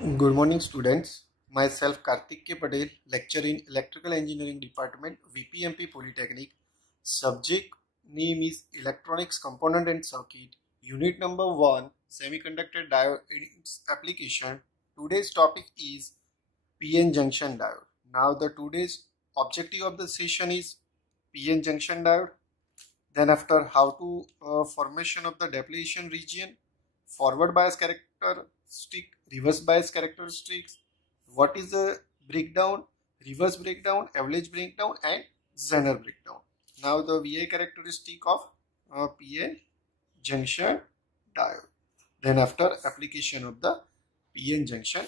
Good morning, students. Myself Karthik K. Patel, lecturer in Electrical Engineering Department, VPMP Polytechnic. Subject name is Electronics Component and Circuit. Unit number 1, Semiconductor Diode its application. Today's topic is PN junction diode. Now the today's objective of the session is PN junction diode. Then after how to formation of the depletion region, forward bias characteristic, reverse bias characteristics, what is the breakdown, reverse breakdown, average breakdown and Zener breakdown. Now the VI characteristic of PN junction diode. Then after application of the PN junction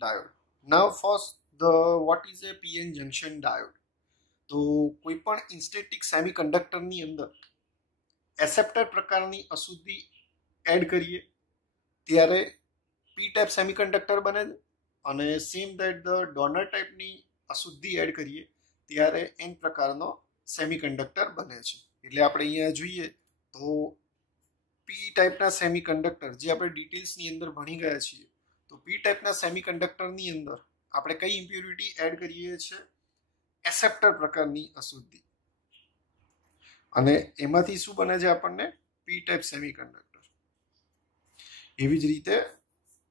diode. Now first the what is a PN junction diode? તો કોઈ પણ ઇન્સ્ટેટિક સેમિકન્ડક્ટરની અંદર એસેપ્ટર પ્રકારની અશુદ્ધિ add કરીએ ત્યારે પી type semiconductor બને છે અને સેમ દેટ ધ ડોનર ટાઈપની અશુદ્ધિ એડ કરીએ ત્યારે એન પ્રકારનો સેમિકન્ડક્ટર બને છે. એટલે આપણે અહીંયા જોઈએ તો પી ટાઈપના સેમિકન્ડક્ટર જે આપણે ડિટેલ્સની અંદર ભણી ગયા છીએ તો પી ટાઈપના સેમિકન્ડક્ટરની અંદર આપણે કઈ ઇમ્પ્યોરિટી એડ કરીએ છીએ? એસેપ્ટર પ્રકારની અશુદ્ધિ. અને એમાંથી શું બને છે આપણને? પી ટાઈપ સેમિકન્ડક્ટર. એવી જ રીતે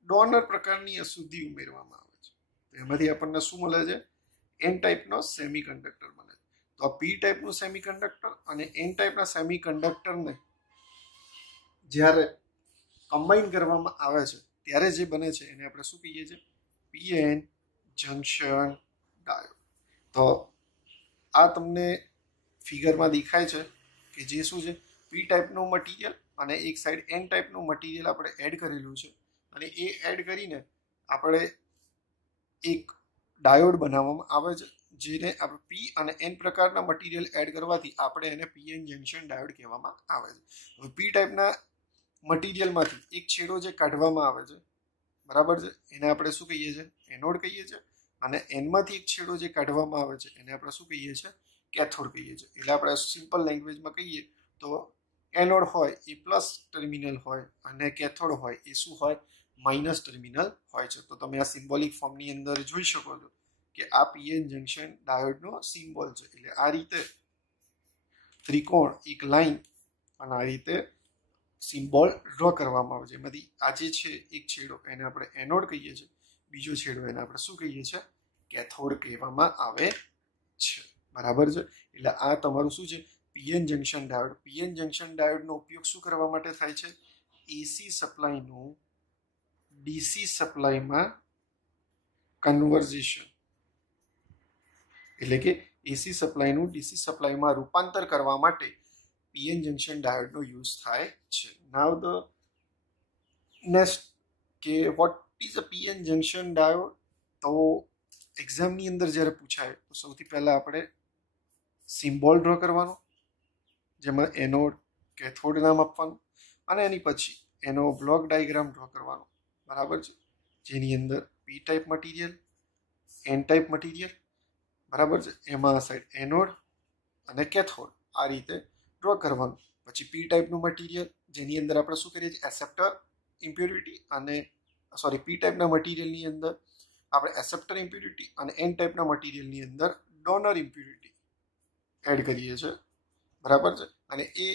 ડોનર પ્રકારની અશુદ્ધિ ઉમેરવામાં આવે છે તો એમાંથી આપણને શું મળે છે? એન ટાઈપનો સેમિકન્ડક્ટર બને છે. તો આ પી ટાઈપનું સેમિકન્ડક્ટર અને એન ટાઈપના સેમિકન્ડક્ટરને જ્યારે કમ્બાઈન કરવામાં આવે છે ત્યારે જે બને છે એને આપણે શું કહીએ છીએ? PN junction diode. તો આ તમને ફિગરમાં દેખાય છે કે જે શું છે? પી ટાઈપનું મટીરિયલ અને એક સાઈડ એન ટાઈપનું મટીરિયલ આપણે એડ કરેલું છે અને એ એડ કરીને આપણે એક ડાયોડ બનાવવામાં આવે છે જેને આપણે પી અને એન પ્રકારના મટીરિયલ એડ કરવાથી આપણે એને પીએન જંક્શન ડાયોડ કહેવામાં આવે છે. હવે પી ટાઈપના મટીરિયલમાંથી એક છેડો જે કાઢવામાં આવે છે, બરાબર છે, એને આપણે શું કહીએ છીએ? એનોડ કહીએ છીએ. અને એનમાંથી એક છેડો જે કાઢવામાં આવે છે એને આપણે શું કહીએ છીએ? કેથોડ કહીએ છીએ. એટલે આપણે સિમ્પલ લેંગ્વેજમાં કહીએ તો એનોડ હોય એ પ્લસ ટર્મિનલ હોય અને કેથોડ હોય એ શું હોય? માઇનસ ટર્મિનલ હોય છે. તો તમે આ સિમ્બોલિક ફોર્મની અંદર જોઈ શકો છો કે આ પીએન જંક્શન ડાયોડનો સિમ્બોલ છે. એટલે આ રીતે ત્રિકોણ, એક લાઈન અને આ રીતે સિમ્બોલ ડ્રો કરવામાં આવે છે. એમાંથી આ જે છે એક છેડો એને આપણે એનોડ કહીએ છીએ, બીજો છેડો એને આપણે શું કહીએ છીએ? કેથોડ કહેવામાં આવે છે. બરાબર છે. એટલે આ તમારું શું છે? PN junction diode. PN junction ડાયોડનો ઉપયોગ શું કરવા માટે થાય છે? એસી સપ્લાયનું ડીસી સપ્લાયમાં કન્વર્ઝેશન, એટલે કે એસી સપ્લાયનું ડીસી સપ્લાયમાં રૂપાંતર કરવા માટે પીએન જંક્શન ડાયોડનો યુઝ થાય છે. નાવ ધ નેક્સ્ટ કે what is a PN junction diode? તો એક્ઝામની અંદર જ્યારે પૂછાય તો સૌથી પહેલા આપણે સિમ્બોલ ડ્રો કરવાનો, જેમાં એનોડ, કેથોડ નામ આપવાનું અને એની પછી એનો બ્લોક ડાયાગ્રામ ડ્રો કરવાનો. બરાબર છે. જેની અંદર P type material, N type material, બરાબર છે, એમાં સાઈડ એનોડ અને કેથોડ આ રીતે ડ્રો કરવાનું. પછી પી ટાઈપનું મટીરિયલ જેની અંદર આપણે શું કરીએ છીએ? એસેપ્ટર ઇમ્પ્યોરિટી અને પી ટાઈપના મટીરિયલની અંદર આપણે એસેપ્ટર ઇમ્પ્યોરિટી અને એન ટાઈપના મટીરિયલની અંદર ડોનર ઇમ્પ્યોરિટી એડ કરીએ છીએ. બરાબર છે. અને એ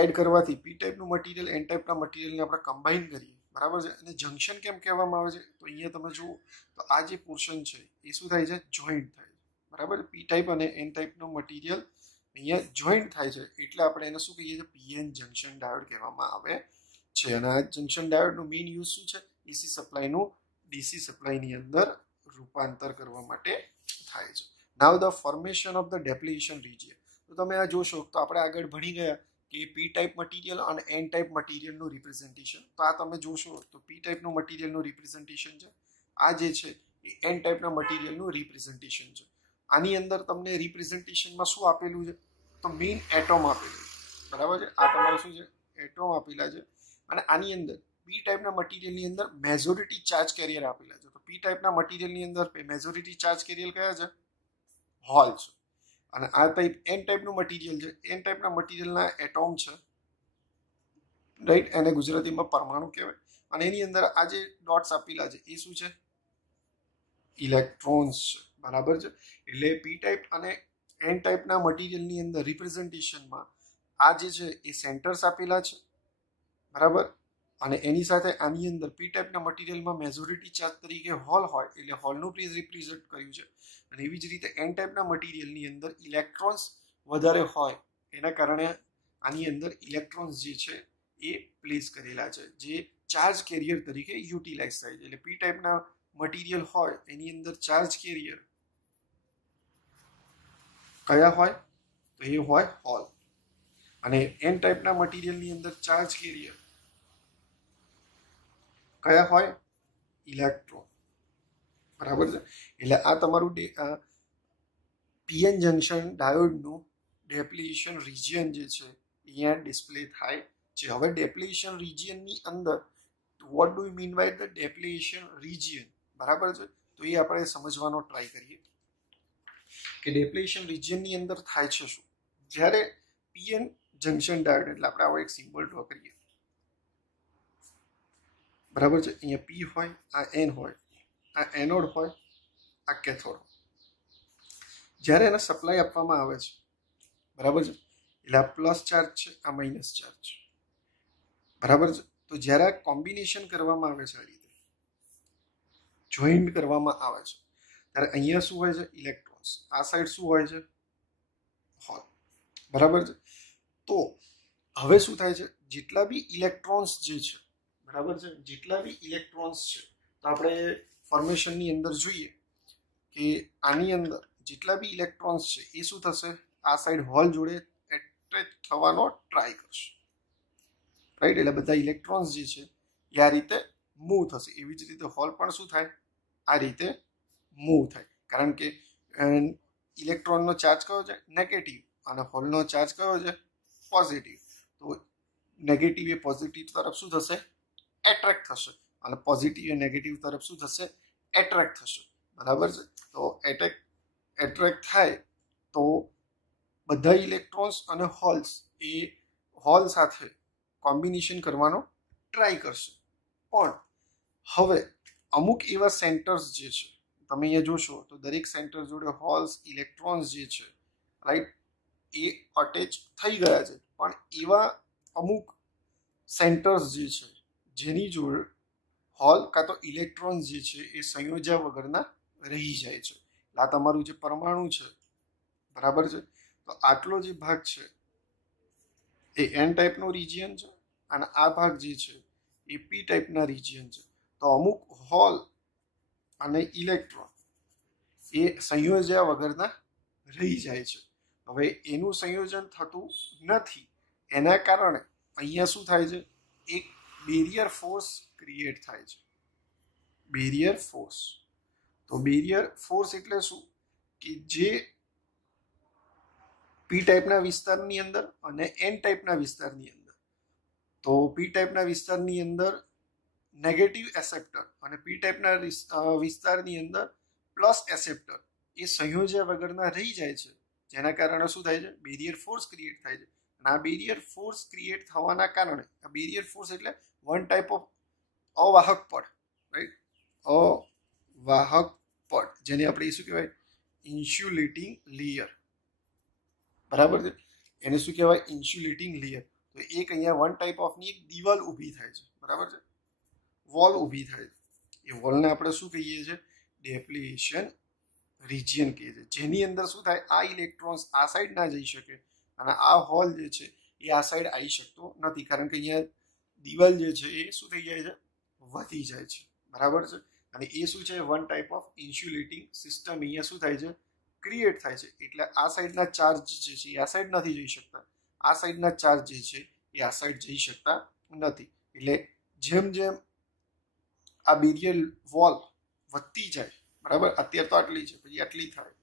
એડ કરવાથી પી ટાઈપનું મટીરિયલ એન ટાઈપના મટીરિયલને આપણે કમ્બાઈન કરીએ. બરાબર છે. અને જંક્શન કેમ કહેવામાં આવે છે? તો અહીંયા તમે જુઓ તો આ જે પોર્શન છે એ શું થાય છે? જોઈન્ટ થાય છે. બરાબર. પી ટાઈપ અને એન ટાઈપનું મટીરિયલ અહીંયા જોઈન્ટ થાય છે એટલે આપણે એને શું કહીએ છીએ? પીએન જંક્શન ડાયોડ કહેવામાં આવે છે. અને આ જંક્શન ડાયોડનું મેઇન યુઝ શું છે? એસી સપ્લાયનું ડીસી સપ્લાયની અંદર રૂપાંતર કરવા માટે થાય છે. Now the formation of the depletion region. તો તમે આ જોશો તો આપણે આગળ ભણી ગયા કે પી ટાઈપ મટીરિયલ અને એન ટાઈપ મટીરિયલનું રિપ્રેઝન્ટેશન. તો આ તમે જોશો તો પી ટાઈપનું મટીરિયલનું રિપ્રેઝન્ટેશન છે, આ જે છે એ એન ટાઈપના મટીરિયલનું રિપ્રેઝન્ટેશન છે. આની અંદર તમને રિપ્રેઝન્ટેશનમાં શું આપેલું છે? તો મેઇન એટોમ આપેલું છે. બરાબર છે. આ તમારે શું છે? એટોમ આપેલા છે. અને આની અંદર પી ટાઈપના મટીરિયલની અંદર મેજોરિટી ચાર્જ કેરિયર આપેલા છે. તો પી ટાઈપના મટીરિયલની અંદર મેજોરિટી ચાર્જ કેરિયર કયા છે? હોલ છે. અને આ ટાઈપ એન ટાઈપનું મટીરિયલ છે. એન ટાઈપના મટીરિયલના એટોમ છે, રાઈટ, એને ગુજરાતીમાં પરમાણુ કહેવાય. અને એની અંદર આ જે ડોટ્સ આપેલા છે એ શું છે? ઇલેક્ટ્રોન્સ છે, બરાબર છે. એટલે પી ટાઈપ અને એન ટાઈપના મટીરિયલની અંદર રિપ્રેઝન્ટેશનમાં આ જે છે એ સેન્ટર્સ આપેલા છે, બરાબર. અને એની સાથે આની અંદર પી ટાઈપના મટીરિયલમાં મેજોરિટી ચાર્જ તરીકે હોલ હોય એટલે હોલનું રિપ્રેઝન્ટ કર્યું છે. અને એવી જ રીતે એન ટાઈપના મટીરિયલની અંદર ઇલેક્ટ્રોન્સ વધારે હોય એના કારણે આની અંદર ઇલેક્ટ્રોન્સ જે છે એ પ્લેસ કરેલા છે, જે ચાર્જ કેરિયર તરીકે યુટિલાઇઝ થાય છે. એટલે પી ટાઈપના મટીરિયલ હોય એની અંદર ચાર્જ કેરિયર કયા હોય? તો એ હોય હોલ. અને એન ટાઈપના મટીરિયલની અંદર ચાર્જ કેરિયર કયા હોય? ઇલેક્ટ્રોન, બરાબર છે. એટલે આ તમારું પીએન જંકશન ડાયોડનું ડેપ્લીશન રિજિયન જે છે અહીંયા ડિસ્પ્લે થાય છે. હવે ડેપ્લીશન રિજિયનની અંદર what do you mean by the depletion region, બરાબર છે. તો એ આપણે સમજવાનો ટ્રાય કરીએ કે ડેપ્લીશન રિજિયનની અંદર થાય છે શું. જ્યારે પીએન જંકશન ડાયોડ એટલે આપણે આવો એક સિમ્બોલ ડ્રો કરીએ, બરાબર છે. અહીંયા પી હોય, આ એન હોય, આ એનોડ હોય, આ કેથોડ હોય. જ્યારે એને સપ્લાય આપવામાં આવે છે, બરાબર છે, એટલે આ પ્લસ ચાર્જ છે, આ માઇનસ ચાર્જ છે, બરાબર છે. તો જ્યારે આ કોમ્બિનેશન કરવામાં આવે છે, આ રીતે જોઈન્ટ કરવામાં આવે છે, ત્યારે અહીંયા શું હોય છે? ઇલેક્ટ્રોન્સ. આ સાઈડ શું હોય છે? હોલ, બરાબર છે. તો હવે શું થાય છે? જેટલા બી ઇલેક્ટ્રોન્સ જે છે, બરાબર છે, જેટલા બી ઇલેક્ટ્રોન્સ છે, તો આપણે ફોર્મેશનની અંદર જોઈએ કે આની અંદર જેટલા બી ઇલેક્ટ્રોન્સ છે એ શું થશે? આ સાઈડ હોલ જોડે એટ્રેક્ટ થવાનો ટ્રાય કરશે, રાઈટ. એટલે બધા ઇલેક્ટ્રોન્સ જે છે એ આ રીતે મૂવ થશે. એવી જ રીતે હોલ પણ શું થાય? આ રીતે મૂવ થાય. કારણ કે ઇલેક્ટ્રોનનો ચાર્જ કયો છે? નેગેટિવ. અને હોલનો ચાર્જ કયો છે? પોઝિટિવ. તો નેગેટિવ એ પોઝિટિવ તરફ શું થશે? એટ્રેક્ટ થશે. અને પોઝિટિવ એ નેગેટિવ તરફ શું થશે? એટ્રેક્ટ થશે, બરાબર છે. તો એટ્રેક્ટ થાય તો બધા ઇલેક્ટ્રોન્સ અને હોલ્સ એ હોલ સાથે કોમ્બિનેશન કરવાનો ટ્રાય કરશે. પણ હવે અમુક એવા સેન્ટર્સ જે છે, તમે અહીંયા જોશો તો દરેક સેન્ટર જોડે હોલ્સ, ઇલેક્ટ્રોન્સ જે છે, રાઈટ, એ અટેચ થઈ ગયા છે. પણ એવા અમુક સેન્ટર્સ જે છે જેની જોડે હોલ કાં તો ઇલેક્ટ્રોન્સ જે છે એ સંયોજ્યા વગરના રહી જાય છે. આ તમારું જે પરમાણુ છે, બરાબર છે. તો આટલો જે ભાગ છે એ એન ટાઈપનો રિજિયન છે અને આ ભાગ જે છે એ પી ટાઈપના રિજિયન છે. તો અમુક હોલ અને ઇલેક્ટ્રોન એ સંયોજ્યા વગરના રહી જાય છે. હવે એનું સંયોજન થતું નથી, એના કારણે અહીંયા શું થાય છે? એક બેરિયર ફોર્સ ક્રિએટ થાય છે. Barrier force. તો બેરિયર ફોર્સ એટલે શું? કે જે પી ટાઈપના વિસ્તારની અંદર અને એન ટાઈપના વિસ્તારની અંદર, તો પી ટાઈપના વિસ્તારની અંદર નેગેટિવ એસેપ્ટર અને પી ટાઈપના વિસ્તારની અંદર પ્લસ એસેપ્ટર એ સંયોજ્યા વગરના રહી જાય છે. જેના કારણે શું થાય છે? બેરિયર ફોર્સ ક્રિએટ થાય છે. અને આ બેરિયર ફોર્સ ક્રિએટ થવાના કારણે, આ બેરિયર ફોર્સ એટલે વન ટાઈપ ઓફ અવાહક પડ, રાઈટ, અવાહક પડ, જેને આપણે શું કહેવાય? ઇન્સ્યુલેટિંગ લેયર, બરાબર છે. એને શું કહેવાય? Insulating layer. તો એક અહીંયા વન ટાઈપ ઓફની એક દિવાલ ઊભી થાય છે, બરાબર છે, વોલ ઊભી થાય છે. એ વોલને આપણે શું કહીએ છીએ? ડેપ્લીશન રિજિયન કહીએ છીએ. જેની અંદર શું થાય? આ ઇલેક્ટ્રોન્સ આ સાઈડ ના જઈ શકે અને આ હોલ જે છે એ આ સાઈડ આવી શકતો નથી. કારણ કે અહીંયા દિવાલ જે છે એ શું થઈ જાય છે? વધી જાય છે, બરાબર છે. અને એ શું છે? One type of insulating system અહીંયા શું થાય છે? ક્રિએટ થાય છે. એટલે આ સાઈડના ચાર્જ જે છે એ આ સાઈડ નથી જઈ શકતા, આ સાઈડના ચાર્જ જે છે એ આ સાઈડ જઈ શકતા નથી. એટલે જેમ જેમ આ બેરિયર વોલ વધતી જાય, બરાબર, અત્યારે તો આટલી છે, પછી આટલી થાય,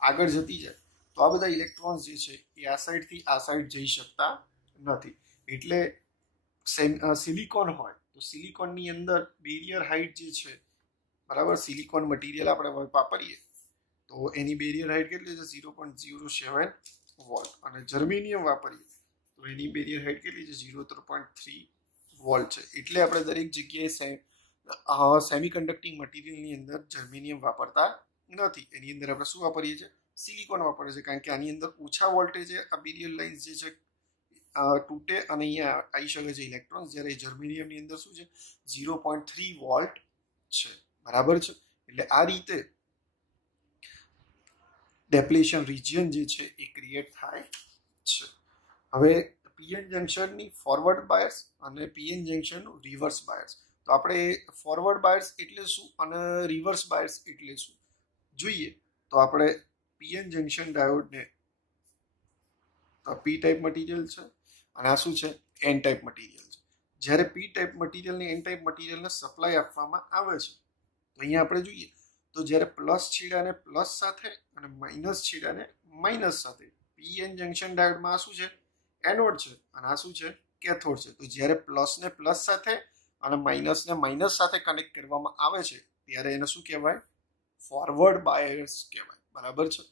આગળ જતી જાય, તો આ બધા ઇલેક્ટ્રોન્સ જે છે એ આ સાઈડથી આ સાઈડ જઈ શકતા નથી. એટલે સિલિકોન હોય તો સિલિકોનની અંદર બેરિયર હાઇટ જે છે, બરાબર, સિલિકોન મટીરિયલ આપણે વાપરીએ તો એની બેરિયર હાઇટ કેટલી છે? 0.07 વોલ્ટ. અને જર્મેનિયમ વાપરીએ તો એની બેરિયર હાઇટ કેટલી છે? 0.3 વોલ્ટ છે. એટલે આપણે દરેક જગ્યાએ સેમિકન્ડક્ટિંગ મટીરિયલની અંદર જર્મેનિયમ વાપરતા નથી. એની અંદર આપણે શું વાપરીએ છીએ? સિલિકોન વાપરીએ છીએ, કારણ કે આની અંદર ઓછા વોલ્ટેજે આ બેરિયર લાઇન્સ જે છે તૂટે અને અહીંયા આવી શકે છે ઇલેક્ટ્રોન્સ, જ્યારે જર્મેનિયમની અંદર શું છે 0.3 વોલ્ટ છે. બરાબર છે. એટલે આ રીતે ડેપ્લેશન રિજિયન જે છે એ ક્રિએટ થાય છે. હવે પીએન જંક્શનની ફોરવર્ડ બાયસ અને પીએન જંક્શનનું રિવર્સ બાયસ. તો આપણે ફોરવર્ડ બાયસ એટલે શું અને રિવર્સ બાયસ એટલે શું જોઈએ તો આપણે પીએન જંક્શન ડાયોડને પી ટાઈપ મટીરિયલ છે અને આ શું છે એન ટાઈપ મટીરિયલ છે. જ્યારે પી ટાઈપ મટીરિયલને એન ટાઈપ મટીરિયલને સપ્લાય આપવામાં આવે છે તો અહીંયા આપણે જોઈએ તો જ્યારે પ્લસ છેડાને પ્લસ સાથે અને માઇનસ છેડાને માઇનસ સાથે, પીએન જંક્શન ડાયોડમાં આ શું છે એનોડ છે અને આ શું છે કેથોડ છે. તો જ્યારે પ્લસને પ્લસ સાથે અને માઇનસને માઇનસ સાથે કનેક્ટ કરવામાં આવે છે ત્યારે એને શું કહેવાય? ફોરવર્ડ બાયસ કહેવાય. બરાબર છે.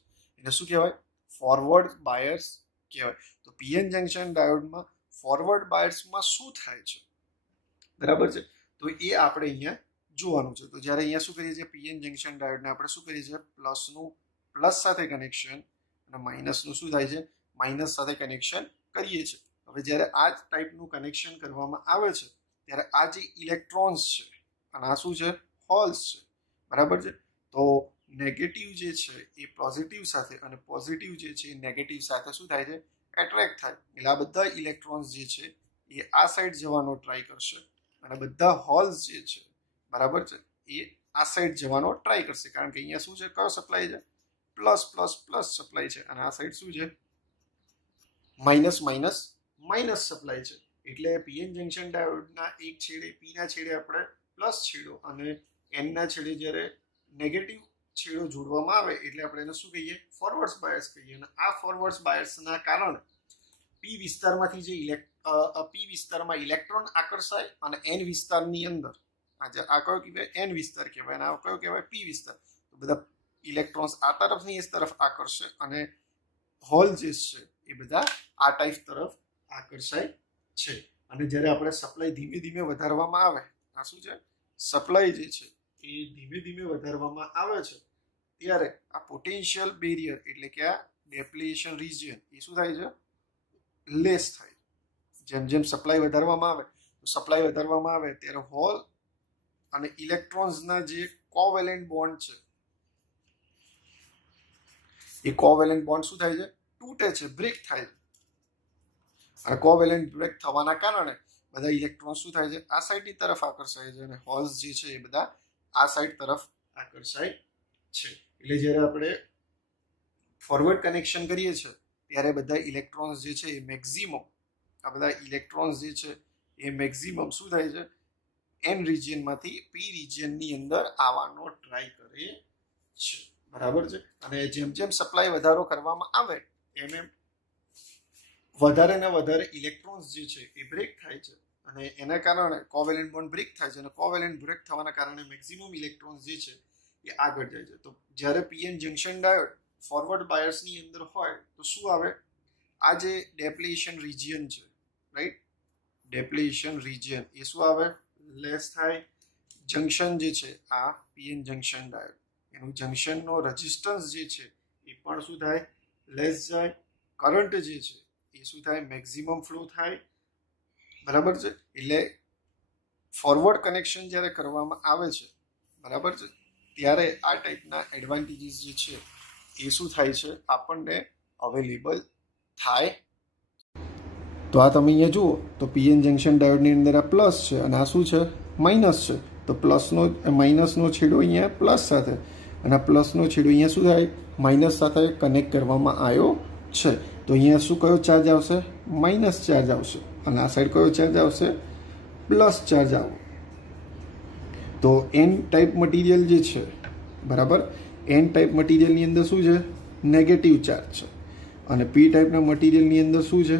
એને શું કહેવાય? ફોરવર્ડ બાયસ કહેવાય. તો પીએન જંક્શન ડાયોડમાં ફોરવર્ડ બાયસમાં શું થાય છે? બરાબર છે. તો એ આપણે અહીંયા જોવાનું છે. તો જ્યારે અહીંયા શું કરીએ છીએ પીએન જંક્શન ડાયોડને આપણે શું કરીએ છીએ પ્લસનું પ્લસ સાથે કનેક્શન અને માઇનસનું શું થાય છે માઇનસ સાથે કનેક્શન કરીએ છીએ. હવે જ્યારે આ ટાઈપનું કનેક્શન કરવામાં આવે છે ત્યારે આ જે ઇલેક્ટ્રોન્સ છે અને આ શું છે હોલ્સ છે. બરાબર છે. તો નેગેટિવ જે છે એ પોઝિટિવ સાથે અને પોઝિટિવ જે છે એ નેગેટિવ સાથે શું થાય છે એટ્રેક્ટ થાય. એટલે આ બધા ઇલેક્ટ્રોન્સ જે છે એ આ સાઈડ જવાનો ટ્રાય કરશે અને બધા હોલ્સ જે છે બરાબર છે એ આ સાઈડ જવાનો ટ્રાય કરશે, કારણ કે અહીંયા શું છે કયો સપ્લાય છે પ્લસ પ્લસ પ્લસ સપ્લાય છે અને આ સાઈડ શું છે માઇનસ માઇનસ માઇનસ સપ્લાય છે. એટલે પીએન જંક્શન ડાયોડના એક છેડે પીના છેડે આપણે પ્લસ છેડો અને એનના છેડે જ્યારે નેગેટિવ છેડો જોડવામાં આવે એટલે આપણે એને શું કહીએ ફોરવર્ડ બાયસ કહીએ. અને આ ફોરવર્ડ બાયસના કારણે પી વિસ્તારમાંથી જે પી વિસ્તારમાં ઇલેક્ટ્રોન આકર્ષાય અને એન વિસ્તારની અંદર આ કયો કહેવાય એન વિસ્તાર કહેવાય અને આ કયો કહેવાય પી વિસ્તાર. તો બધા ઇલેક્ટ્રોન્સ આ તરફની એ તરફ આકર્ષે અને હોલ જે છે એ બધા આ ટાઈપ તરફ આકર્ષાય છે. અને જ્યારે આપણે સપ્લાય ધીમે ધીમે વધારવામાં આવે, આ શું છે સપ્લાય જે છે એ ધીમે ધીમે વધારવામાં આવે છે ત્યારે આ પોટેન્શિયલ બેરિયર એટલે કે આ ડેપ્લેશન રિજિયન એ શું થાય છે લેસ થાય. જેમ જેમ સપ્લાય વધારવામાં આવે તો સપ્લાય વધારવામાં આવે ત્યારે હોલ અને ઇલેક્ટ્રોન્સના જે કોવેલેન્ટ બોન્ડ છે એ કોવેલેન્ટ બોન્ડ શું થાય છે તૂટે છે, બ્રેક થાય છે. અને કોવેલેન્ટ બ્રેક થવાના કારણે બધા ઇલેક્ટ્રોન શું થાય છે આ સાઈડની તરફ આકર્ષાય છે અને હોલ્સ જે છે એ બધા આ સાઈડ તરફ આકર્ષાય છે. એટલે જ્યારે આપણે ફોરવર્ડ કનેક્શન કરીએ છીએ ત્યારે બધા ઇલેક્ટ્રોન્સ જે છે એ મેક્સિમમ આ બધા ઇલેક્ટ્રોન્સ જે છે એ મેક્સિમમ શું થાય છે એન રિજિયનમાંથી પી રિજિયનની અંદર આવવાનો ટ્રાય કરે છે. બરાબર છે. અને જેમ જેમ સપ્લાય વધારો કરવામાં આવે એમ એમ વધારે ને વધારે ઇલેક્ટ્રોન્સ જે છે એ બ્રેક થાય છે અને એના કારણે કોવેલેન્ટ બોન્ડ બ્રેક થાય છે અને કોવેલેન્ટ બ્રેક થવાના કારણે મેક્સિમમ ઇલેક્ટ્રોન્સ જે છે એ આગળ જાય છે. તો જ્યારે પીએન જંક્શન ડાયોડ ફોરવર્ડ બાયસની અંદર હોય તો શું આવે આ જે ડેપ્લેશન રિજિયન છે રાઈટ ડેપ્લેશન રિજિયન એ શું આવે લેસ થાય. જંક્શન જે છે આ પીએન જંક્શન ડાયોડ એનું જંક્શનનો રેઝિસ્ટન્સ જે છે એ પણ શું થાય લેસ જાય. કરંટ જે છે એ શું થાય મેક્સિમમ ફ્લો થાય. બરાબર છે. એટલે ફોરવર્ડ કનેક્શન જ્યારે કરવામાં આવે છે બરાબર છે ત્યારે આ ટાઈપના એડવાન્ટેજીસ જે છે એ શું થાય છે આપણને અવેલેબલ થાય. તો આ તમે અહીંયા જુઓ તો પીએન જંક્શન ડાયોડની અંદર આ પ્લસ છે અને આ શું છે માઇનસ છે. તો પ્લસનો માઇનસનો છેડો અહીંયા પ્લસ સાથે અને આ પ્લસનો છેડો અહીંયા શું થાય માઇનસ સાથે કનેક્ટ કરવામાં આવ્યો છે. તો અહીંયા શું કયો ચાર્જ આવશે માઇનસ ચાર્જ આવશે અને આ સાઈડ કયો ચાર્જ આવશે પ્લસ ચાર્જ આવો. તો એન ટાઈપ મટીરિયલ જે છે બરાબર એન ટાઈપ મટીરિયલની અંદર શું છે નેગેટિવ ચાર્જ છે અને પી ટાઈપના મટીરિયલની અંદર શું છે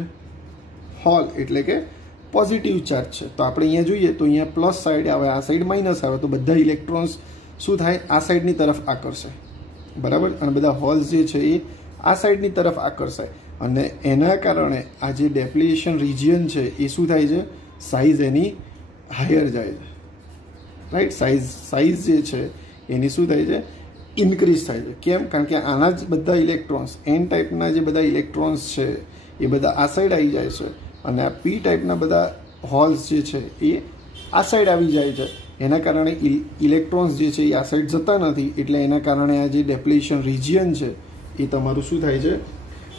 હોલ એટલે કે પોઝિટિવ ચાર્જ છે. તો આપણે અહીંયા જોઈએ તો અહીંયા પ્લસ સાઈડ આવે આ સાઈડ માઇનસ આવે તો બધા ઇલેક્ટ્રોન્સ શું થાય આ સાઈડની તરફ આકર્ષે બરાબર અને બધા હોલ્સ જે છે એ આ સાઈડની તરફ આકર્ષાય અને એના કારણે આ જે ડેપ્લેશન રિજિયન છે એ શું થાય છે સાઇઝ એની હાયર જાય છે, રાઈટ. સાઇઝ જે છે એની શું થાય છે, ઇન્ક્રીઝ થાય છે. કેમ? કારણ કે આના જ બધા ઇલેક્ટ્રોન્સ, એન ટાઈપના જે બધા ઇલેક્ટ્રોન્સ છે એ બધા આ સાઈડ આવી જાય છે, અને આ પી ટાઈપના બધા હોલ્સ જે છે એ આ સાઈડ આવી જાય છે. એના કારણે ઇલેક્ટ્રોન્સ જે છે એ આ સાઈડ જતા નથી, એટલે એના કારણે આ જે ડેપ્લેશન રિજિયન છે એ તમારું શું થાય છે,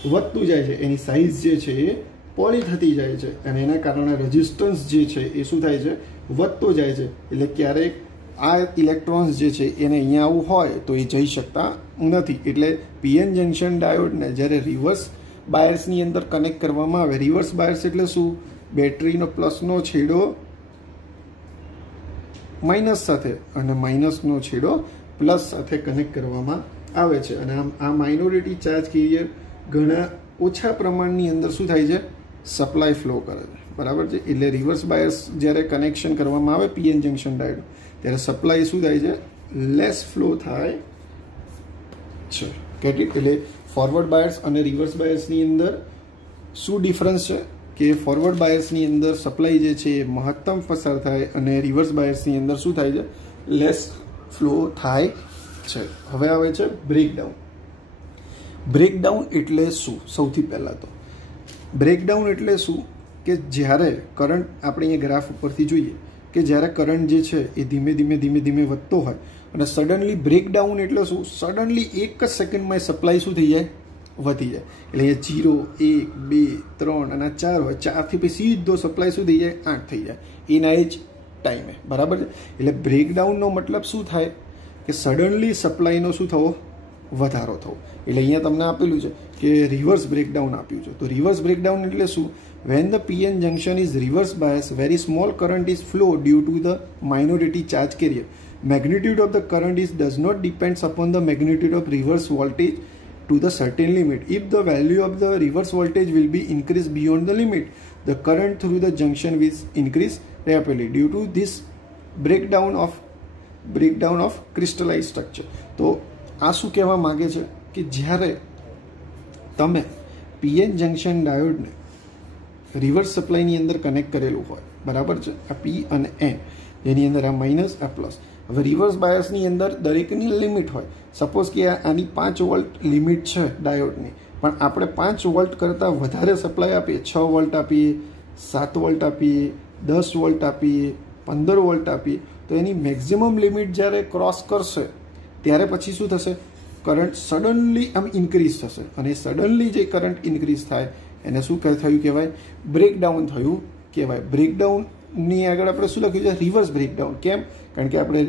વધતું જાય છે. એની સાઇઝ જે છે એ પોળી થતી જાય છે, અને એના કારણે રેઝિસ્ટન્સ જે છે એ શું થાય છે, વધતો જાય છે. એટલે ક્યારેક આ ઇલેક્ટ્રોન્સ જે છે એને અહીંયા આવું હોય તો એ જઈ શકતા નથી. એટલે પીએન જંકશન ડાયોડને જ્યારે રિવર્સ બાયર્સની અંદર કનેક્ટ કરવામાં આવે, રિવર્સ બાયર્સ એટલે શું, બેટરીનો પ્લસનો છેડો માઇનસ સાથે અને માઇનસનો છેડો પ્લસ સાથે કનેક્ટ કરવામાં આવે છે. અને આ માઇનોરિટી ચાર્જ કેરિયર ઘણા ઓછા પ્રમાણની અંદર શું થાય છે, સપ્લાય ફ્લો કરે છે, બરાબર છે. એટલે રિવર્સ બાયસ જ્યારે કનેક્શન કરવામાં આવે પીએન જંકશન ડાયોડ, ત્યારે સપ્લાય શું થાય છે, લેસ ફ્લો થાય છે. એટલે ફોરવર્ડ બાયસ અને રિવર્સ બાયસની અંદર શું ડિફરન્સ છે કે ફોરવર્ડ બાયસની અંદર સપ્લાય જે છે એ મહત્તમ પસાર થાય, અને રિવર્સ બાયસની અંદર શું થાય છે, લેસ ફ્લો થાય છે. હવે આવે છે બ્રેકડાઉન. બ્રેકડાઉન એટલે શું? સૌથી પહેલાં તો બ્રેકડાઉન એટલે શું કે જ્યારે કરંટ, આપણે અહીંયા ગ્રાફ ઉપરથી જોઈએ કે જ્યારે કરંટ જે છે એ ધીમે ધીમે વધતો હોય અને સડનલી બ્રેકડાઉન એટલે શું, સડનલી એક જ સેકન્ડમાં સપ્લાય શું થઈ જાય, વધી જાય. એટલે અહીંયા 0, 1, 2, 3 અને 4 હોય, 4થી પછી સીધો સપ્લાય શું થઈ જાય, 8 થઈ જાય એના એ જ ટાઈમે, બરાબર છે. એટલે બ્રેકડાઉનનો મતલબ શું થાય કે સડનલી સપ્લાયનો શું થવો, વધારો થવો. એટલે અહીંયા તમને આપેલું છે કે રિવર્સ બ્રેકડાઉન આપ્યું છે. તો રિવર્સ બ્રેકડાઉન એટલે શું, when the PN junction is reverse biased, very small current is flow due to the minority charge carrier. Magnitude of the current does not depends upon the magnitude of reverse voltage to the certain limit. If the value of the reverse voltage will be increased beyond the limit, the current through the junction will increase rapidly due to this breakdown of crystallized structure. તો આ શું કહેવા માંગે છે કે જ્યારે તમે PN junction ડાયોડને રિવર્સ સપ્લાયની અંદર કનેક્ટ કરેલું હોય, બરાબર છે, આ પી અને એન, જેની અંદર આ માઇનસ આ પ્લસ. હવે રિવર્સ બાયસની અંદર દરેકની લિમિટ હોય. સપોઝ કે આની 5 વોલ્ટ લિમિટ છે ડાયોડની, પણ આપણે 5 વોલ્ટ કરતાં વધારે સપ્લાય આપીએ, 6 વોલ્ટ આપીએ, 7 વોલ્ટ આપીએ, 10 વોલ્ટ આપીએ, 15 વોલ્ટ આપીએ, તો એની મેક્સિમમ લિમિટ જ્યારે ક્રોસ કરશે ત્યારે પછી શું થશે, કરંટ સડનલી આમ ઇન્ક્રીઝ થશે. અને સડનલી જે કરંટ ઇન્ક્રીઝ થાય એને શું થયું કહેવાય, બ્રેકડાઉન થયું કહેવાય. બ્રેકડાઉનની આગળ આપણે શું લખ્યું છે, રિવર્સ બ્રેકડાઉન. કેમ? કારણ કે આપણે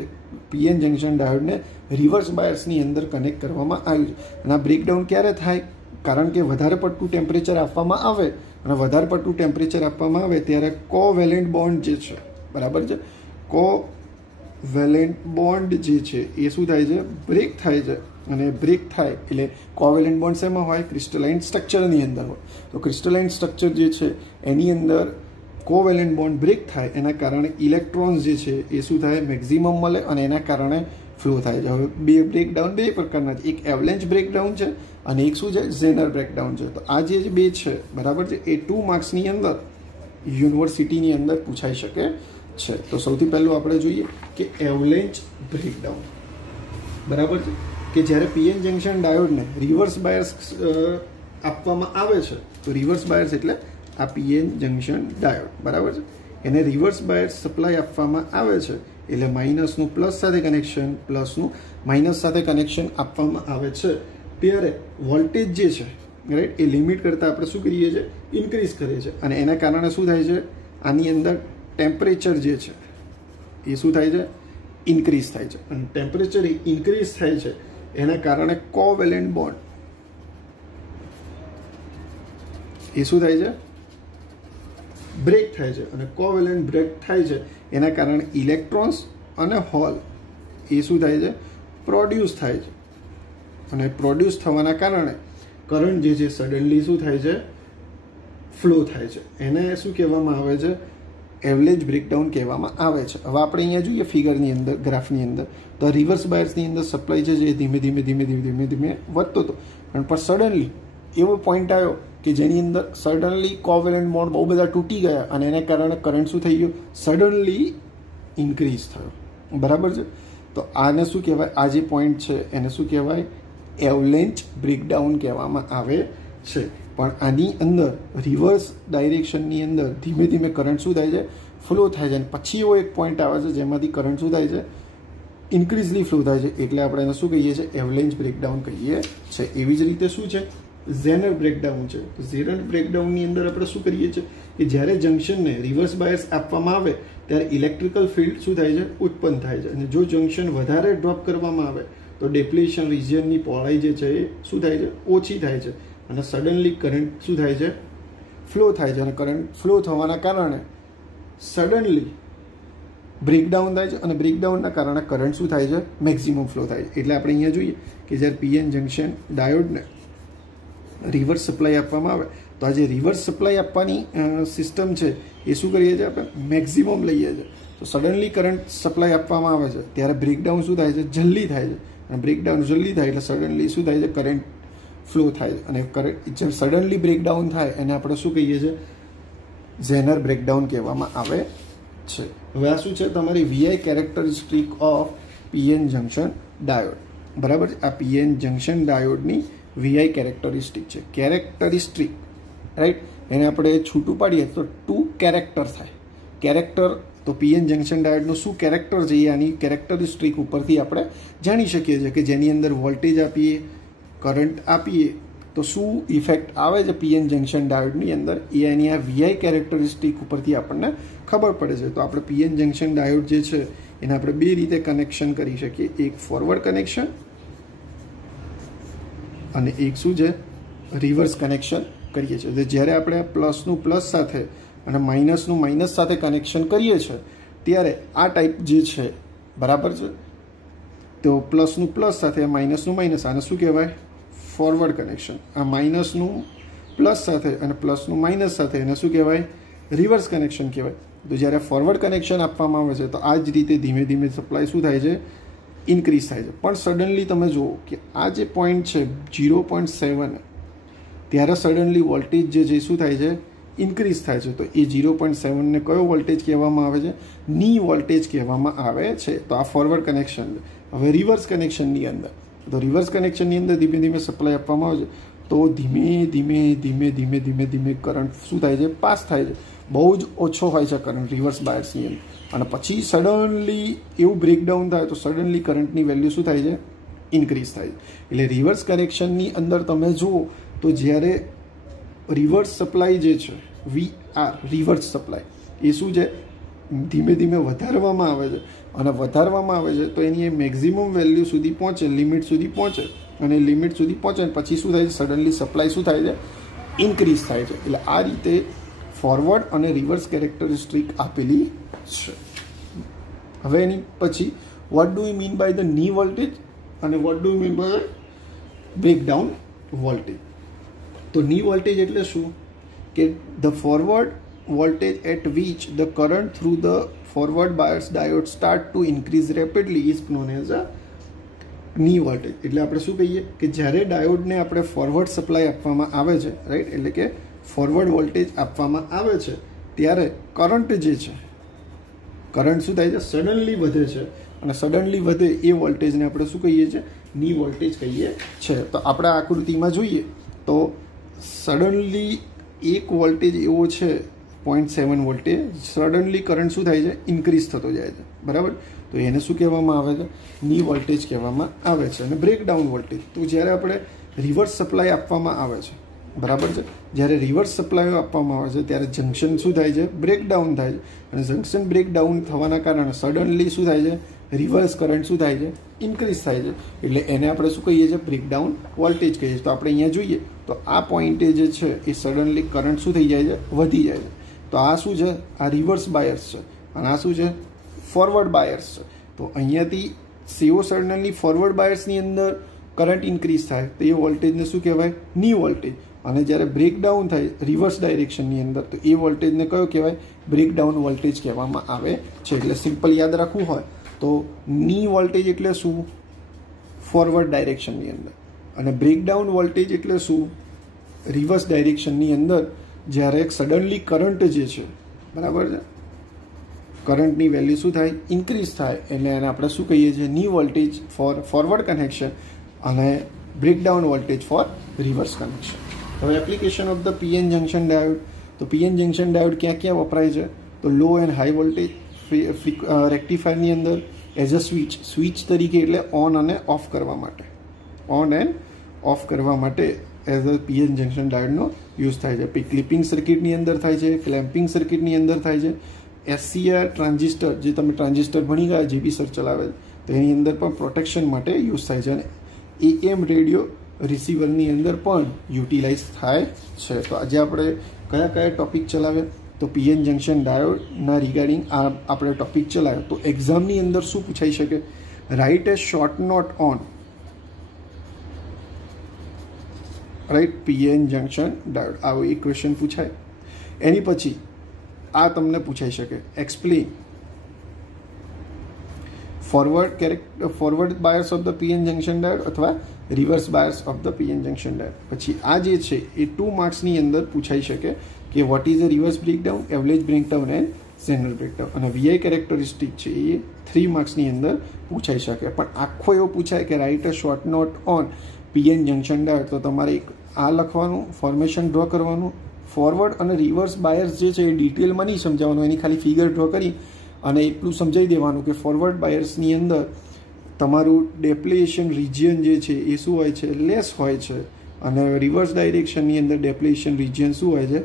પીએન જંકશન ડાયોડને રિવર્સ બાયસની અંદર કનેક્ટ કરવામાં આવ્યું છે. અને આ બ્રેકડાઉન ક્યારે થાય, કારણ કે વધારે પડતું ટેમ્પરેચર આપવામાં આવે, અને વધારે પડતું ટેમ્પરેચર આપવામાં આવે ત્યારે કોવેલેન્ટ બોન્ડ જે છે, બરાબર છે, કોવેલેન્ટ બોન્ડ જે છે એ શું થાય છે, બ્રેક થાય છે. અને બ્રેક થાય એટલે કોવેલેન્ટ બોન્ડ શેમાં હોય, ક્રિસ્ટલાઇન સ્ટ્રક્ચરની અંદર હોય. તો ક્રિસ્ટલાઇન સ્ટ્રક્ચર જે છે એની અંદર કોવેલેન્ટ બોન્ડ બ્રેક થાય, એના કારણે ઇલેક્ટ્રોન્સ જે છે એ શું થાય, મેક્સિમમ મળે, અને એના કારણે ફ્લો થાય છે. હવે બ્રેકડાઉન બે પ્રકારના છે, એક એવલેન્ચ બ્રેકડાઉન છે અને એક શું છે, ઝેનર બ્રેકડાઉન છે. તો આ જે બે છે, બરાબર છે, એ 2 માર્ક્સની અંદર યુનિવર્સિટીની અંદર પૂછાઈ શકે છે. તો સૌથી પહેલું આપણે જોઈએ કે એવલેન્ચ બ્રેકડાઉન, બરાબર છે, કે જ્યારે પીએન જંકશન ડાયોડને રિવર્સ બાયસ આપવામાં આવે છે. તો રિવર્સ બાયસ એટલે આ પીએન જંકશન ડાયોડ, બરાબર છે, એને રિવર્સ બાયસ સપ્લાય આપવામાં આવે છે. એટલે માઇનસનું પ્લસ સાથે કનેક્શન, પ્લસનું માઇનસ સાથે કનેક્શન આપવામાં આવે છે. ત્યારે વોલ્ટેજ જે છે, રાઈટ, એ લિમિટ કરતાં આપણે શું કરીએ છીએ, ઇન્ક્રીઝ કરીએ છીએ. અને એના કારણે શું થાય છે, આની અંદર ટેમ્પરેચર જે છે એ શું થાય છે, ઇન્ક્રીઝ થાય છે. અને ટેમ્પરેચર ઇન્ક્રીઝ થાય છે એના કારણે કોવેલેન્ટ બોન્ડ એ શું થાય છે, બ્રેક થાય છે. અને કોવેલેન્ટ બ્રેક થાય છે એના કારણે ઇલેક્ટ્રોન્સ અને હોલ એ શું થાય છે, પ્રોડ્યુસ થાય છે. અને પ્રોડ્યુસ થવાના કારણે કરંટ જે છે સડનલી શું થાય છે, ફ્લો થાય છે. એને શું કહેવામાં આવે છે, એવરેજ બ્રેકડાઉન કહેવામાં આવે છે. હવે આપણે અહીંયા જોઈએ ફિગરની અંદર, ગ્રાફની અંદર, તો રિવર્સ બાયસની અંદર સપ્લાય છે જે ધીમે ધીમે વધતો હતો, પણ સડનલી એવો પોઈન્ટ આવ્યો કે જેની અંદર સડનલી કોવેલેન્ટ બોન્ડ બહુ બધા તૂટી ગયા અને એને કારણે કરંટ શું થઈ ગયો, સડનલી ઇન્ક્રીઝ થયો. બરાબર છે. તો આને શું કહેવાય, આ જે પોઈન્ટ છે એને શું કહેવાય, એવલેન્ચ બ્રેકડાઉન કહેવામાં આવે છે. પણ આની અંદર રિવર્સ ડાયરેક્શનની અંદર ધીમે ધીમે કરંટ શું થાય છે, ફ્લો થાય છે. અને પછી એવો એક પોઈન્ટ આવે છે જેમાંથી કરંટ શું થાય છે, ઇન્ક્રીઝલી ફ્લો થાય છે. એટલે આપણે એને શું કહીએ છીએ, એવલેન્ચ બ્રેકડાઉન કહીએ છીએ. એવી જ રીતે શું છે, ઝેનર બ્રેકડાઉન છે. તો ઝેનર બ્રેકડાઉનની અંદર આપણે શું કરીએ છીએ કે જ્યારે જંક્શનને રિવર્સ બાયસ આપવામાં આવે ત્યારે ઇલેક્ટ્રિકલ ફિલ્ડ શું થાય છે, ઉત્પન્ન થાય છે. અને જો જંક્શન વધારે ડ્રોપ કરવામાં આવે તો ડેપ્લેશન રિજિયનની પહોળાઈ જે છે એ શું થાય છે, ઓછી થાય છે. અને સડનલી કરંટ શું થાય છે, ફ્લો થાય છે. અને કરંટ ફ્લો થવાના કારણે સડનલી બ્રેકડાઉન થાય છે. અને બ્રેકડાઉનના કારણે કરંટ શું થાય છે, મેક્સિમમ ફ્લો થાય છે. એટલે આપણે અહીંયા જોઈએ કે જ્યારે પીએન જંક્શન ડાયોડને રિવર્સ સપ્લાય આપવામાં આવે તો આ જે રિવર્સ સપ્લાય આપવાની સિસ્ટમ છે એ શું કરીએ છીએ, આપણે મેક્સિમમ લઈએ છીએ. તો સડનલી કરંટ સપ્લાય આપવામાં આવે છે ત્યારે બ્રેકડાઉન શું થાય છે, જલ્દી થાય છે. અને બ્રેકડાઉન જલ્દી થાય એટલે સડનલી શું થાય છે, કરંટ ફ્લો થાય છે. અને કરંટ જેમ સડનલી બ્રેકડાઉન થાય એને આપણે શું કહીએ છીએ, ઝેનર બ્રેકડાઉન કહેવામાં આવે છે. હવે આ શું છે, તમારી VI characteristic of PN junction diode. બરાબર છે. આ પીએન જંક્શન ડાયોડની વીઆઈ કેરેક્ટરિસ્ટિક છે. કેરેક્ટરિસ્ટિક, રાઈટ, એને આપણે છૂટું પાડીએ તો 2 કેરેક્ટર થાય. કેરેક્ટર તો પીએન જંક્શન ડાયોડનું શું કેરેક્ટર છે એ આની કેરેક્ટરિસ્ટિક ઉપરથી આપણે જાણી શકીએ છીએ કે જેની અંદર વોલ્ટેજ આપીએ, કરંટ આપીએ તો શું ઇફેક્ટ આવે છે પીએન જંક્શન ડાયોડની અંદર એ એની આ વીઆઈ કેરેક્ટરિસ્ટિક ઉપરથી આપણને ખબર પડે છે. તો આપણે પીએન જંક્શન ડાયોડ જે છે એને આપણે બે રીતે કનેક્શન કરી શકીએ. એક ફોરવર્ડ કનેક્શન અને એક શું છે, રિવર્સ કનેક્શન કરીએ છીએ. તો જ્યારે આપણે પ્લસનું પ્લસ સાથે અને માઇનસનું માઇનસ સાથે કનેક્શન કરીએ છીએ ત્યારે આ ટાઈપ જે છે, બરાબર છે, તો પ્લસનું પ્લસ સાથે માઇનસનું માઇનસ, આને શું કહેવાય, ફોરવર્ડ કનેક્શન. આ માઇનસનું પ્લસ સાથે અને પ્લસનું માઇનસ સાથે એને શું કહેવાય, રિવર્સ કનેક્શન કહેવાય. તો જ્યારે ફોરવર્ડ કનેક્શન આપવામાં આવે છે તો આ જ રીતે ધીમે ધીમે સપ્લાય શું થાય છે, ઇન્ક્રીઝ થાય છે. પણ સડનલી તમે જુઓ કે આ જે પોઈન્ટ છે 0.7 ત્યારે સડનલી વોલ્ટેજ જે છે શું થાય છે, ઇન્ક્રીઝ થાય છે. તો એ 0.7ને કયો વોલ્ટેજ કહેવામાં આવે છે, ની વોલ્ટેજ કહેવામાં આવે છે. તો આ ફોરવર્ડ કનેક્શન. હવે રિવર્સ કનેક્શનની અંદર, તો રિવર્સ કનેક્શનની અંદર ધીમે ધીમે સપ્લાય આપવામાં આવે છે તો ધીમે ધીમે ધીમે ધીમે ધીમે ધીમે કરંટ શું થાય છે, પાસ થાય છે. બહુ જ ઓછો હોય છે કરંટ રિવર્સ બાયસની અંદર. અને પછી સડનલી એવું બ્રેકડાઉન થાય તો સડનલી કરંટની વેલ્યુ શું થાય છે, ઇન્ક્રીઝ થાય છે. એટલે રિવર્સ કનેક્શનની અંદર તમે જુઓ તો જ્યારે રિવર્સ સપ્લાય જે છે વીઆર રિવર્સ સપ્લાય એ શું છે, ધીમે ધીમે વધારવામાં આવે છે. અને વધારવામાં આવે છે તો એની મેક્સિમમ વેલ્યુ સુધી પહોંચે, લિમિટ સુધી પહોંચે. અને લિમિટ સુધી પહોંચે પછી શું થાય છે, સડનલી સપ્લાય શું થાય છે, ઇન્ક્રીઝ થાય છે. એટલે આ રીતે ફોરવર્ડ અને રિવર્સ કેરેક્ટરિસ્ટિક આપેલી છે. હવે એની પછી what do you mean by the knee voltage અને what do you mean by breakdown voltage. તો ની વોલ્ટેજ એટલે શું કે the forward voltage at which the current through the forward bias diode start to increase rapidly is known as a knee voltage. એટલે આપણે શું કહીએ કે જ્યારે ડાયોડને આપણે ફોરવર્ડ સપ્લાય આપવામાં આવે છે, રાઈટ, એટલે કે ફોરવર્ડ વોલ્ટેજ આપવામાં આવે છે ત્યારે કરંટ જે છે, કરંટ શું થાય છે, સડનલી વધે છે. અને સડનલી વધે એ વોલ્ટેજને આપણે શું કહીએ છીએ, ની વોલ્ટેજ કહીએ છીએ. તો આપણે આકૃતિમાં જોઈએ તો સડનલી એક વોલ્ટેજ એવો છે 0.7 વોલ્ટેજ, સડનલી કરંટ શું થાય છે, ઇન્ક્રીઝ થતો જાય છે. બરાબર. તો એને શું કહેવામાં આવે છે, ની વોલ્ટેજ કહેવામાં આવે છે. અને બ્રેકડાઉન વોલ્ટેજ, તો જ્યારે આપણે રિવર્સ સપ્લાય આપવામાં આવે છે, બરાબર છે, જ્યારે રિવર્સ સપ્લાય આપવામાં આવે છે ત્યારે જંક્શન શું થાય છે, બ્રેકડાઉન થાય છે. અને જંક્શન બ્રેકડાઉન થવાના કારણે સડનલી શું થાય છે, રિવર્સ કરંટ શું થાય છે, ઇન્ક્રીઝ થાય છે. એટલે એને આપણે શું કહીએ છીએ, બ્રેકડાઉન વોલ્ટેજ કહીએ છીએ. તો આપણે અહીંયા જોઈએ તો આ પોઈન્ટે જે છે એ સડનલી કરંટ શું થઈ જાય છે, વધી જાય છે. તો આ શું છે, આ રિવર્સ બાયસ છે અને આ શું છે, ફોરવર્ડ બાયસ છે. તો અહીંયાથી સીઓ સડનલી ફોરવર્ડ બાયસની અંદર કરંટ ઇન્ક્રીઝ થાય તો એ વોલ્ટેજને શું કહેવાય, ની વોલ્ટેજ. અને જ્યારે બ્રેકડાઉન થાય રિવર્સ ડાયરેક્શનની અંદર તો એ વોલ્ટેજને કયો કહેવાય, બ્રેકડાઉન વોલ્ટેજ કહેવામાં આવે છે. એટલે સિમ્પલ યાદ રાખવું હોય તો ની વોલ્ટેજ એટલે શું, ફોરવર્ડ ડાયરેક્શનની અંદર. અને બ્રેકડાઉન વોલ્ટેજ એટલે શું, રિવર્સ ડાયરેક્શનની અંદર જ્યારે સડનલી કરંટ જે છે, બરાબર છે, કરંટની વેલ્યુ શું થાય, ઇન્ક્રીઝ થાય, એટલે એને આપણે શું કહીએ છીએ, knee voltage for forward connection અને breakdown voltage for reverse connection. હવે application of the PN junction diode. તો પીએન જંક્શન ડાયોડ ક્યાં ક્યાં વપરાય છે? તો લો એન્ડ હાઈ વોલ્ટેજ રેક્ટિફાયરની અંદર એઝ અ સ્વિચ તરીકે, એટલે ઓન અને ઓફ કરવા માટે, ઓન એન્ડ ઓફ કરવા માટે એઝ અ પીએન જંક્શન ડાયોડનો યુઝ થાય છે. પછી ક્લિપિંગ સર્કિટની અંદર થાય છે, ક્લેમ્પિંગ સર્કિટની અંદર થાય છે. એસસીઆર ટ્રાન્ઝિસ્ટર, જે તમે ટ્રાન્ઝિસ્ટર ભણી ગયા, જીબી સર ચલાવે, તો એની અંદર પણ પ્રોટેક્શન માટે યુઝ થાય છે. અને એએમ રેડિયો રિસીવરની અંદર પણ યુટિલાઇઝ થાય છે. તો આજે આપણે કયા કયા ટોપિક ચલાવ્યા? તો પીએન જંક્શન ડાયોડના રિગાર્ડિંગ આપણે ટોપિક ચલાવ્યો. તો એક્ઝામની અંદર શું પૂછાઈ શકે? Write a short note on right PN junction diode, આવો એક ક્વેશ્ચન પૂછાય. એની પછી આ તમને પૂછાઈ શકે, explain forward bias of the PN junction diode અથવા reverse bias of the PN junction diode. પછી આ જે છે એ 2 માર્ક્સની અંદર પૂછાઈ શકે કે what is a reverse breakdown, average breakdown and zener breakdown. અને વીઆઈ કેરેક્ટરિસ્ટિક છે એ 3 માર્ક્સની અંદર પૂછાઈ શકે. પણ આખો એવો પૂછાય કે write a short note on PN junction diode, તો તમારે એક આ લખવાનું, ફોર્મેશન ડ્રો કરવાનું. ફોરવર્ડ અને રિવર્સ બાયસ જે છે એ ડિટેલમાં નહીં સમજાવવાનું, એની ખાલી ફિગર ડ્રો કરી અને એટલું સમજાવી દેવાનું કે ફોરવર્ડ બાયસની અંદર તમારું ડેપ્લેશન રિજિયન જે છે એ શું હોય છે, લેસ હોય છે, અને રિવર્સ ડાયરેક્શનની અંદર ડેપ્લેશન રિજિયન શું હોય છે,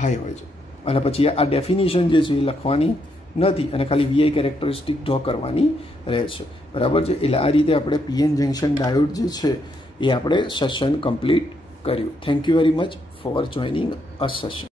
હાઈ હોય છે. અને પછી આ ડેફિનેશન જે છે એ લખવાની નથી અને ખાલી વીઆઈ કેરેક્ટરિસ્ટિક ડ્રો કરવાની રહે છે, બરાબર છે. એટલે આ રીતે આપણે પીએન જંક્શન ડાયોડ જે છે એ આપણે સેશન કમ્પ્લીટ કર્યું. Thank you very much for joining a session.